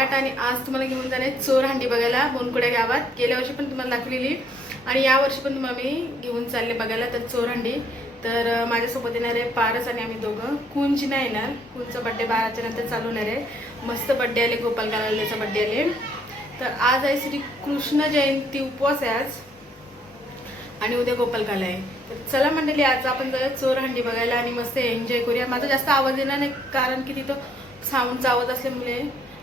साडेआठ आणि आज तुम्हाला घेऊन जाणे चोर हांडी बघायला बोनकुड्या गावात. गेल्या वर्षी पण तुम्हाला दाखवलेली. आणि या वर्षी पण तुम्हाला मी घेऊन चालले बघायला तर चोर हंडी. तर माझ्यासोबत येणार आहे पारस आणि आम्ही दोघं. कुंज नाही येणार कुंचा बड्डे बाराच्या नंतर चालू होणार आहे. मस्त बड्डे आले गोपाल गालालेचा बड्डे आले. तर आज आहे श्री कृष्ण जयंती उपवास आहे आज. आणि उद्या गोपालकाला आहे. तर चला मंडळी आज आपण जाऊया चोर हंडी बघायला आणि मस्त एन्जॉय करूया. माझा जास्त आवाज येणार नाही कारण की तिथं साऊंडचा आवाज असल्यामुळे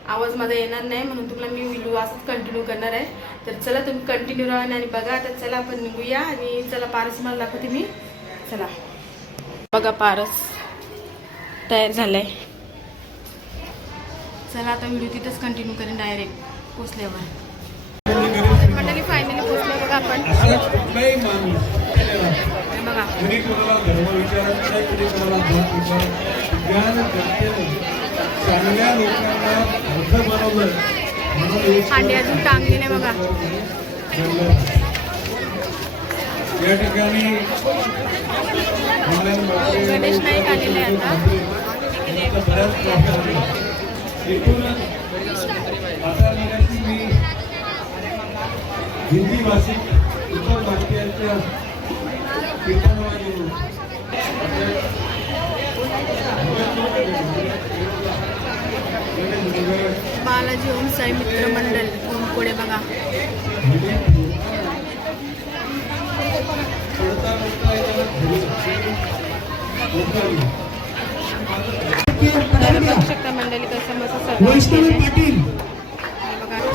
आवाज माझा येणार नाही म्हणून तुम्हाला मी व्हिडिओ असंच कंटिन्यू करणार आहे. तर चला तुम्ही कंटिन्यू राहा आणि बघा तर चला आपण निघूया आणि चला पारस मला दाखवते मी. चला. बघा पारस तयार झालाय. चला आता व्हिडिओ तिथंच कंटिन्यू करेन डायरेक्ट पोचल्यावर. मंडळी फायनली पोचलो बघा आपण. बघा. चांगल्या लोकांना अर्थ बनवलं म्हणून अजून टांगली नाही बघा. या ठिकाणी गणेश नाईक आलेले आता. बऱ्याच आता मी हिंदी भाषिक इतर भारतीयांच्या येऊन बालाजी ओम साई मित्र मंडळ कोडे बघा? तर बघू शकता मंडळी कसं मस्त सगळं वैष्णवी. पाटील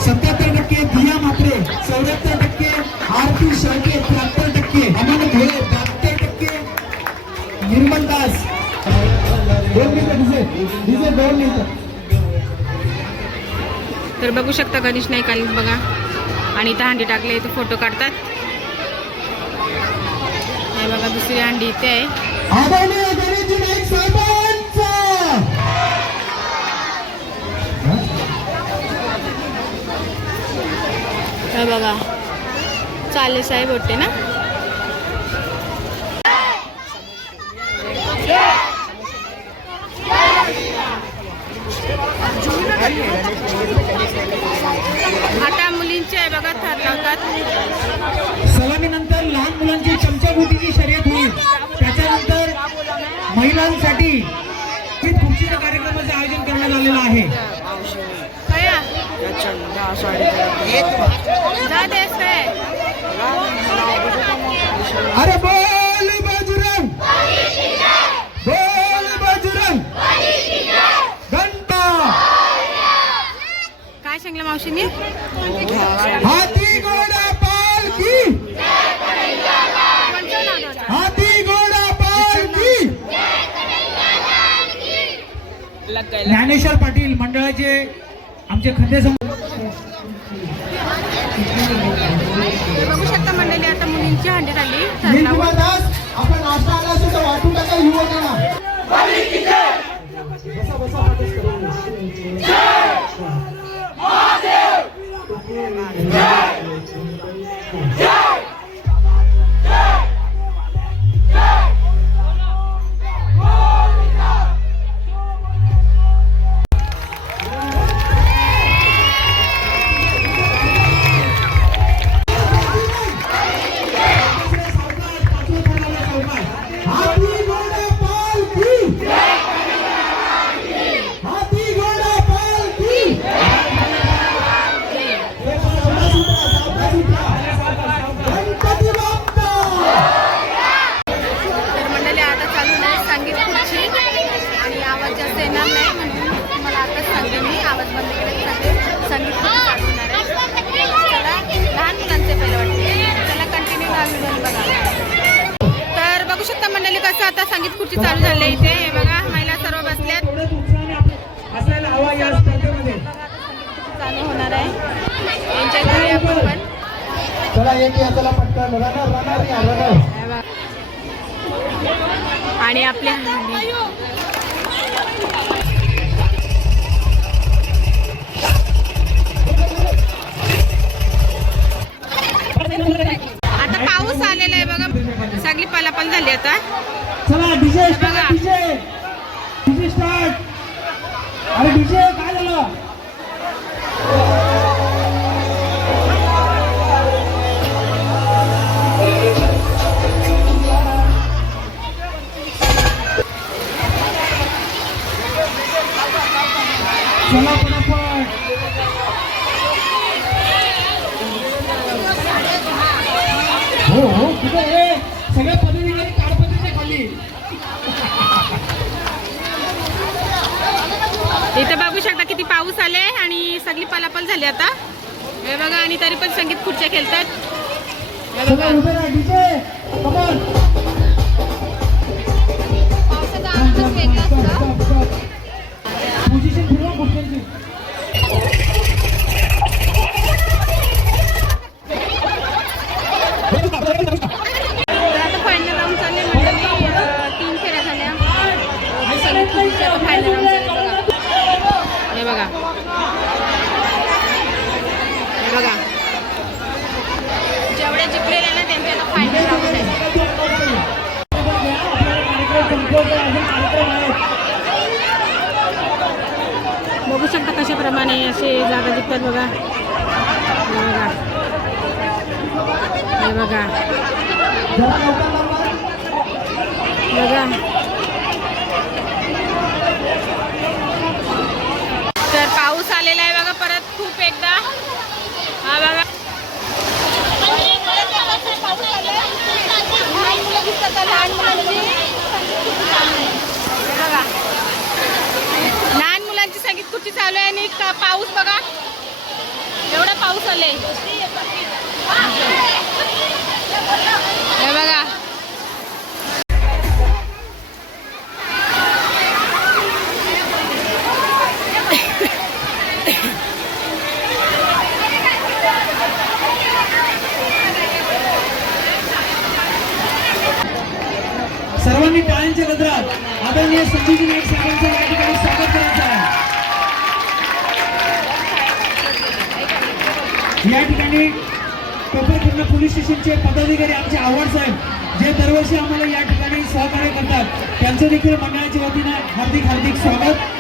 सत्याहत्तर टक्के दिया मात्रे चौऱ्याहत्तर टक्के आरती शेळके त्र्याहत्तर टक्के अमन भोळे बहात्तर टक्के निर्मल दास. दोन मिनिटं डीजे डीजे दोन मिनिटं. तर बघू शकता गणेश नाईक आली बघा. आणि इथं हंडी टाकले इथं फोटो काढतात. हे बघा दुसरी हंडी इथे आहे. बघा चाले साहेब होते ना आता बघा ठरवतात सलामीनंतर लहान मुलांची चमचाबुटीची शर्यत होईल. त्याच्यानंतर महिलांसाठी खुर्चीच्या कार्यक्रमाचं आयोजन करण्यात आलेलं आहे. कया जा देस काय अरे बोल बजरंग बोल बजरंग घंटा काय सांगलं मावशीने हाती घोडा नाव ठेवतात? हाती घोडा पालकी ज्ञानेश्वर पाटील मंडळाचे आमचे खंदे बघू शकता मंडळी आता मुलींची हंडी झाली बंद केला सांगते होणार आहे चला लहान मुलांचे पहिलं वाटते चला कंटिन्यू व्हिडिओ बघा तर बघू शकता मंडळी कसं आता संगीत खुर्ची चालू झाली आहे इथे. हे बघा महिला सर्व बसल्यात. चालू होणार आहे एन्जॉय करूया आपण पण चला एक या चला पटकन. रनर रनर या रनर बघा. आणि आपल्या आता पाऊस आलेला आहे बघा. सगळी पलापल झाली आता. चला डीजे बघा. डीजे डीजे स्टार्ट अरे डीजे खुर्ची चालू आहे आणि पाऊस बघा. एवढा पाऊस आले हे बघा. सर्वांनी टाळ्यांच्या गजरात आदरणीय संजीवजी नाईक साहेबांचं या ठिकाणी स्वागत करायचं आहे. या ठिकाणी कोपरखिंड पोलीस स्टेशनचे पदाधिकारी आमचे आव्हाड साहेब जे दरवर्षी आम्हाला या ठिकाणी सहकार्य करतात त्यांचं देखील मंडळाच्या वतीनं हार्दिक हार्दिक स्वागत.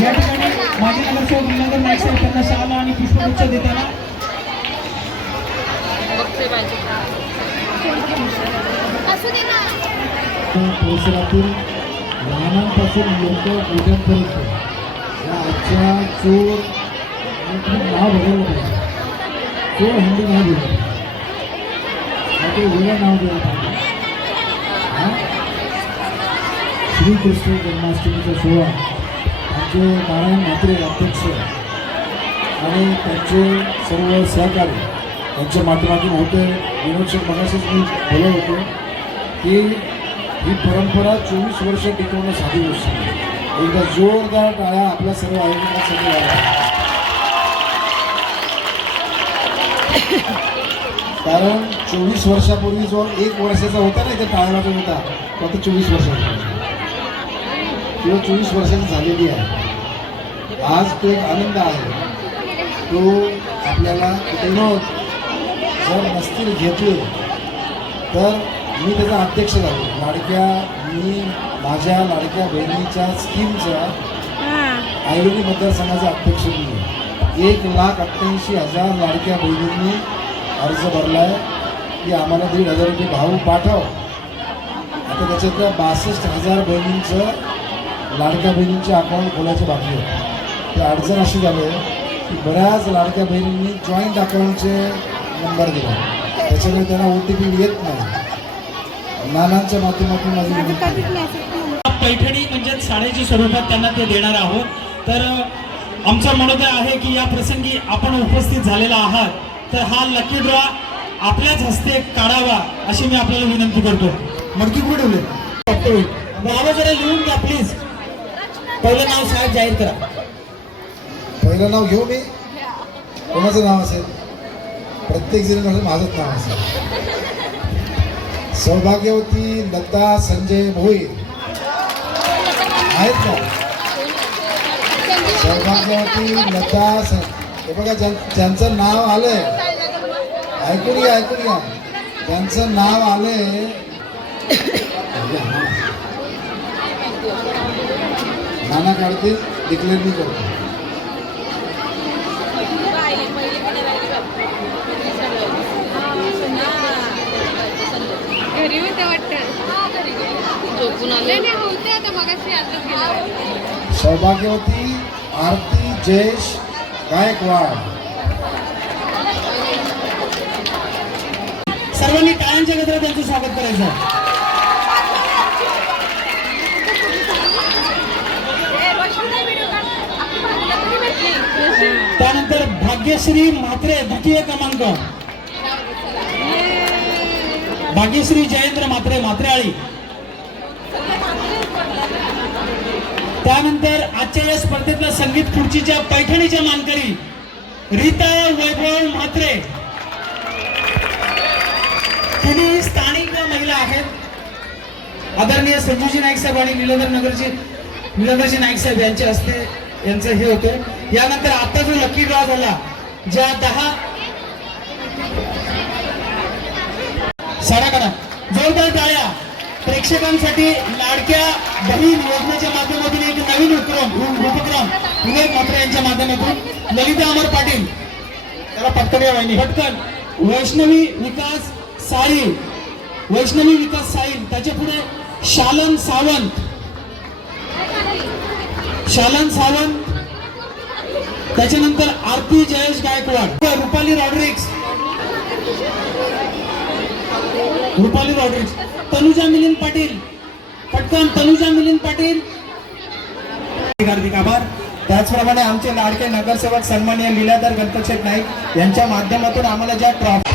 या ठिकाणी माजी नगरसेवक गंगाधर नाईक साहेब त्यांना शाळा आणि पुष्पगुच्छ देताना लहानांपासून लोक मोठ्यांपर्यंत या आजच्या चोर नाव बघायला पाहिजे. चोर हंडी नाव दिलं पाहिजे वेगळं नाव दिलं पाहिजे श्रीकृष्ण जन्माष्टमीचा सोहळा. आमचे नारायण म्हात्रे अध्यक्ष आणि त्यांचे सर्व सहकारी यांच्या माध्यमातून होते विनोद मगाशीच मी बोलत होतो की ही परंपरा चोवीस वर्ष टिकवणं साधी गोष्ट एकदा जोरदार टाळ्या आपल्या सर्व आयोजनासाठी वाजवा. कारण चोवीस वर्षापूर्वी जो एक वर्षाचा होता ना इथे टाळ्या जो होता तो आता चोवीस वर्षाचा किंवा चोवीस वर्षाची झालेली आहे. आज तो एक आनंद आहे. तो आपल्याला विनोद जर नसतील घेतले तर मी त्याचा अध्यक्ष झालो. लाडक्या मी माझ्या लाडक्या बहिणीच्या स्कीमचा आयुर्वेदिक मतदारसंघाचा अध्यक्ष मी आहे. एक लाख अठ्ठ्याऐंशी हजार लाडक्या बहिणींनी अर्ज भरला आहे की आम्हाला दीड हजार रुपये भाऊ पाठव. आता त्याच्यातल्या बासष्ट हजार बहिणींचं लाडक्या बहिणींचे अकाउंट खोलायचं बाकी आहे ते अडचण अशी झाली आहे की बऱ्याच लाडक्या बहिणींनी जॉईंट अकाउंटचे नंबर दिला. त्याच्यामुळे त्यांना ओ टी पी येत नाही. नानांच्या माध्यमातून. पैठणी म्हणजे साड्याच्या स्वरूपात त्यांना ते देणार आहोत. तर आमचा मनोदय आहे की या प्रसंगी आपण उपस्थित झालेला आहात. तर हा लकी ड्रॉ आपल्याच हस्ते काढावा अशी मी आपल्याला विनंती करतो. मडकी कुठे ठेवले? नावं जरा लिहून घ्या प्लीज पहिलं नाव शाळेत जाहीर करा. पहिलं नाव घेऊ मी? कोणाचं नाव असेल? प्रत्येक जण माझं माझंच नाव असेल. सौभाग्यवती लता संजय भोईर आहेत का? सौभाग्यवती लता हे बघा ज्यांचं नाव आलंय. ऐकून घ्या ऐकून घ्या. त्यांचं नाव आलंय नाना काढतील डिक्लेअर मी करतो. घरी होते वाटतं? झोपून आले. नाही होते आता मगाशी आताच गेला. सौभाग्यवती आरती जयेश गायकवाड. सर्वांनी टाळ्यांच्या गजरात त्यांचं स्वागत करायचं आहे. त्यानंतर भाग्यश्री म्हात्रे द्वितीय क्रमांक. भाग्यश्री जयेंद्र मात्रे मात्रेआळी त्यानंतर आजच्या या स्पर्धेतल्या संगीत खुर्चीच्या पैठणीच्या मानकरी रीता वैभव म्हात्रे. तिन्ही स्थानिक महिला आहेत. आदरणीय संजूजी नाईक साहेब आणि निलोदर नगरचे निलोदरजी नाईक साहेब यांचे हस्ते यांचं हे होतं. यानंतर आता जो लकी ड्रॉ झाला ज्या दहा साडाकडा जोरदार टाळ्या. प्रेक्षकांसाठी लाडक्या बहीण योजनेच्या माध्यमातून एक नवीन उपक्रम उपक्रम विनोद मात्रे यांच्या माध्यमातून. ललिता अमर पाटील. त्याला पटकन या वाहिनी. पटकन. वैष्णवी विकास साईल वैष्णवी विकास साईल त्याच्या पुढे शालन सावंत. शालन सावंत. त्याच्यानंतर आरती जयेश गायकवाड. रुपाली रॉड्रिक्स रुपाली रॉड्रिक्स तनुजा मिलिंद पाटील. पटकन तनुजा मिलिंद पाटील. हार्दिक आभार. त्याचप्रमाणे आमचे लाडके नगरसेवक सन्मान्य लीलाधर गणपतशेठ नाईक यांच्या माध्यमातून आम्हाला ज्या ट्रॉफी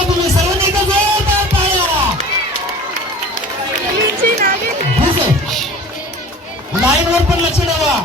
तुम्ही सर्वांनी एकदा जोरदार टाळ्या ठीक आहे. लाईनवर पण लक्ष ठेवा.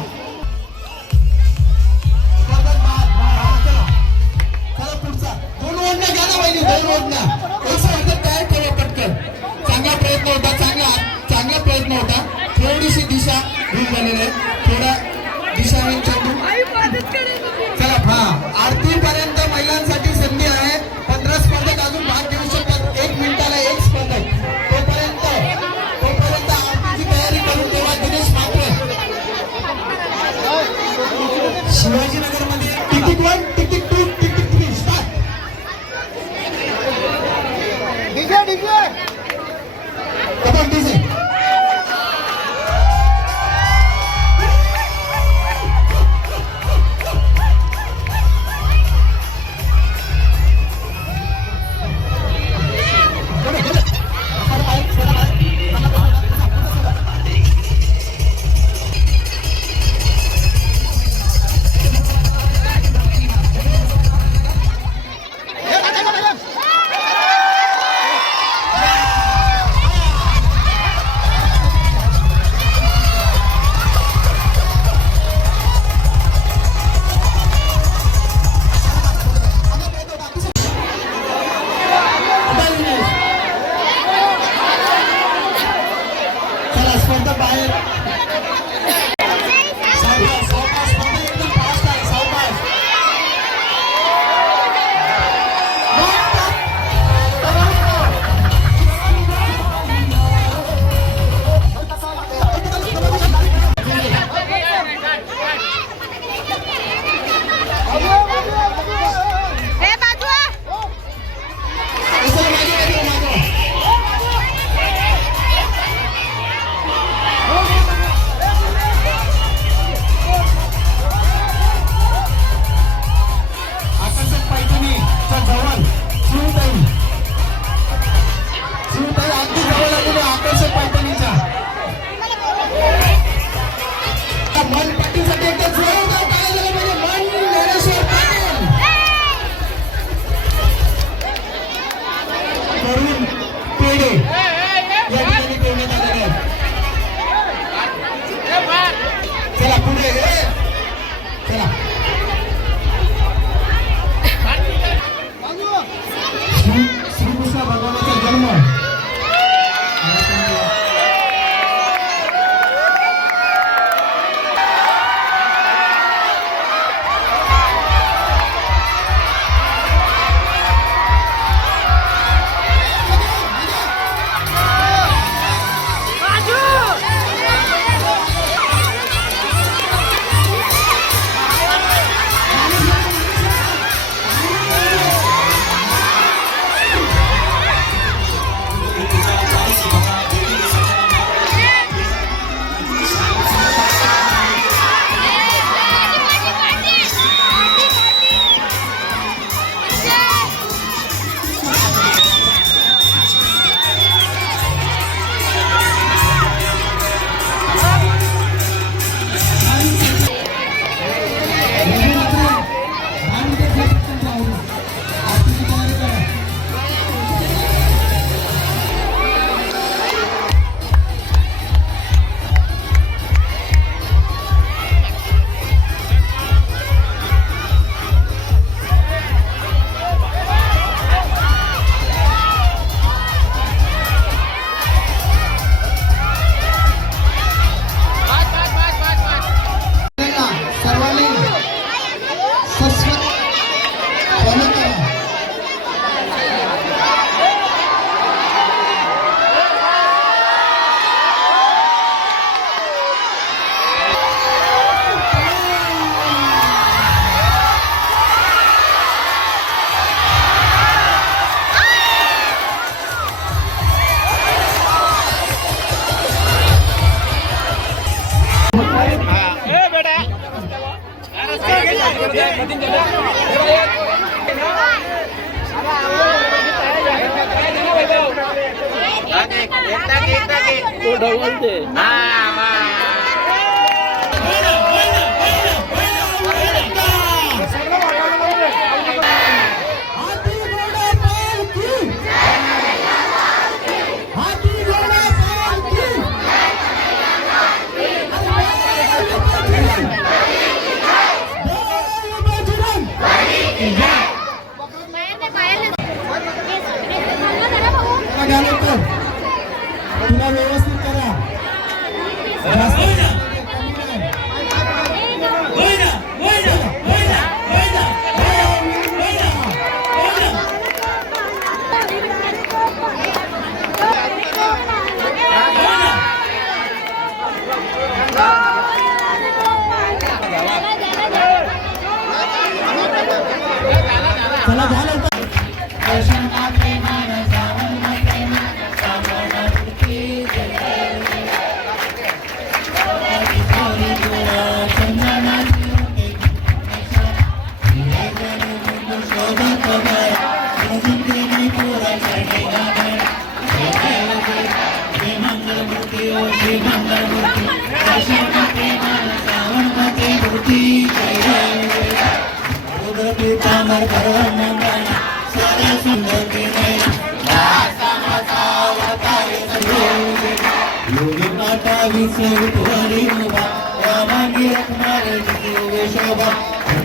स्वरूपा रामागी रत्नारणी योगेशोभा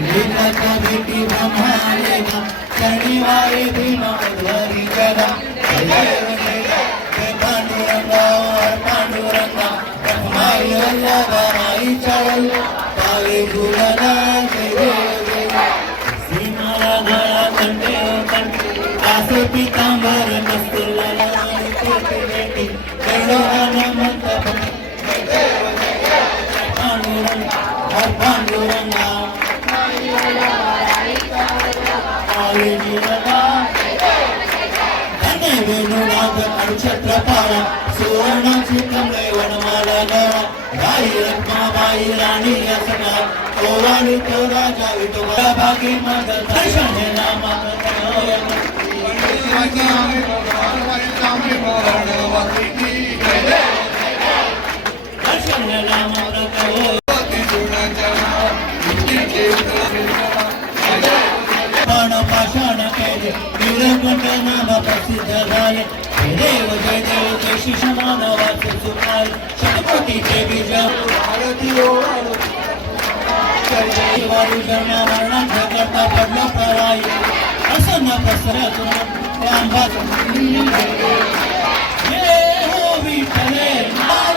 लिंगाचा भीती ब्रह्मालेना शनिवारी भीमाध्वरी जगा पांडुरंगा पांडुरंगा माई वल्लभा माई चवल पावे गुरुदा विठोबानी राजा विठोबा भागी मागल दर्शन नामा दर्शन नामा पण पाषाण केले. वीरकट नामा प्रसिद्ध झाले. देव जय देव जय शिशमानवाचे सुखाल. शतपतीचे बीज. भारतीय वारी शर्मा मरणाच्या करता पडला प्रवाही असं न पसरत ते आंबाचं हे हो विठ्ठले मागल्या गेल्या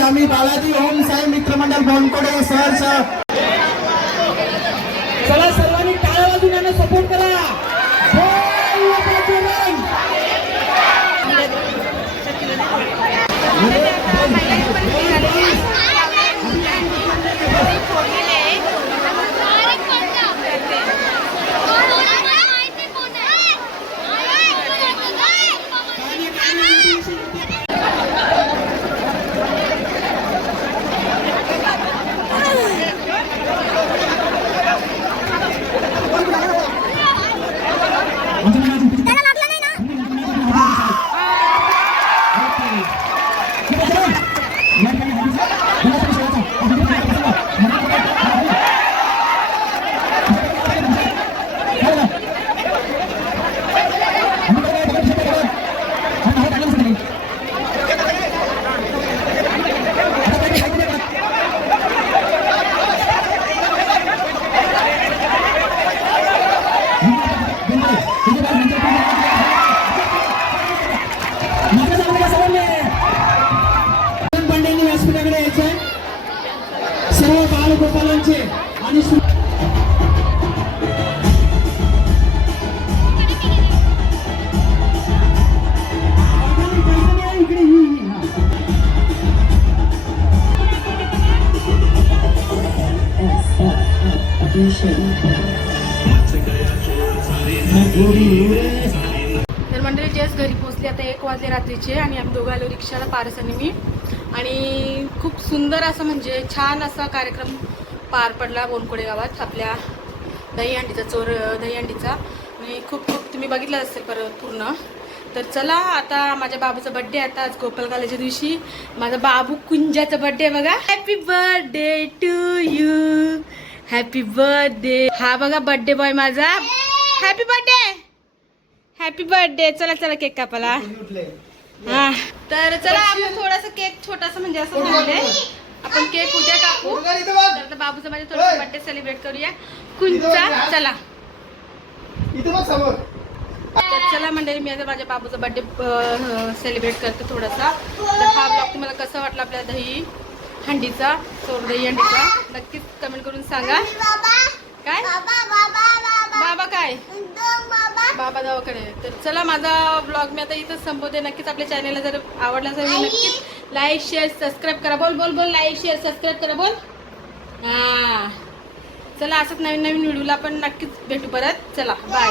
आम्ही बालाजी ओम साई मित्रमंडळ बोनकोडे सहर्ष चला सर्वांनी टाळ्या वाजून यांना सपोर्ट करा बोल बजरंग पांड्यांनी व्यासपीठाकडे यायचंय सर्व बालगोपालांचे आणि तर मंडळी जस्ट घरी पोहोचले आता एक वाजले रात्रीचे आणि आम्ही दोघं आलो रिक्षाला पारस आणि मी आणि खूप सुंदर असं म्हणजे छान असा कार्यक्रम पार पडला बोनकोडे गावात आपल्या दहीहंडीचा चोर दहीहंडीचा आणि खूप खूप तुम्ही बघितलं असेल परत पूर्ण. तर चला आता माझ्या बाबूचा बड्डे आता आज गोपालकालाच्या दिवशी माझा बाबू कुंजाचा बड्डे बघा. Happy birthday to you happy birthday हा बघा बर्थडे बॉय माझा. हॅपी बर्थडे हॅपी बर्थडे चला चला केक कापाला हा. तर चला आपण थोडासा केक छोटासा म्हणजे असं झालंय. आपण केक उद्या कापू. तर बाबूचा माझ्या थोडासा बर्थडे सेलिब्रेट करूया. कुंचा चला. इथे बघ समोर. तर चला मंडळी मी आता माझ्या बाबूचा बर्थडे सेलिब्रेट करते थोडासा. तर हा ब्लॉग तुम्हाला कसा वाटला आपल्या दही हंडीचा चोर दही हंडीचा? नक्कीच कमेंट करून सांगा. काय? बाबा काय? बाबा. दवाकडे तर चला माझा ब्लॉग मी आता इथंच संपवते. नक्कीच आपल्या चॅनलला जर आवडला असेल तर नक्कीच लाईक शेअर सबस्क्राईब करा. बोल बोल बोल. लाईक शेअर सबस्क्राईब करा. बोल. हां. चला असंच नवीन नवीन व्हिडिओला आपण नक्कीच भेटू परत. चला बाय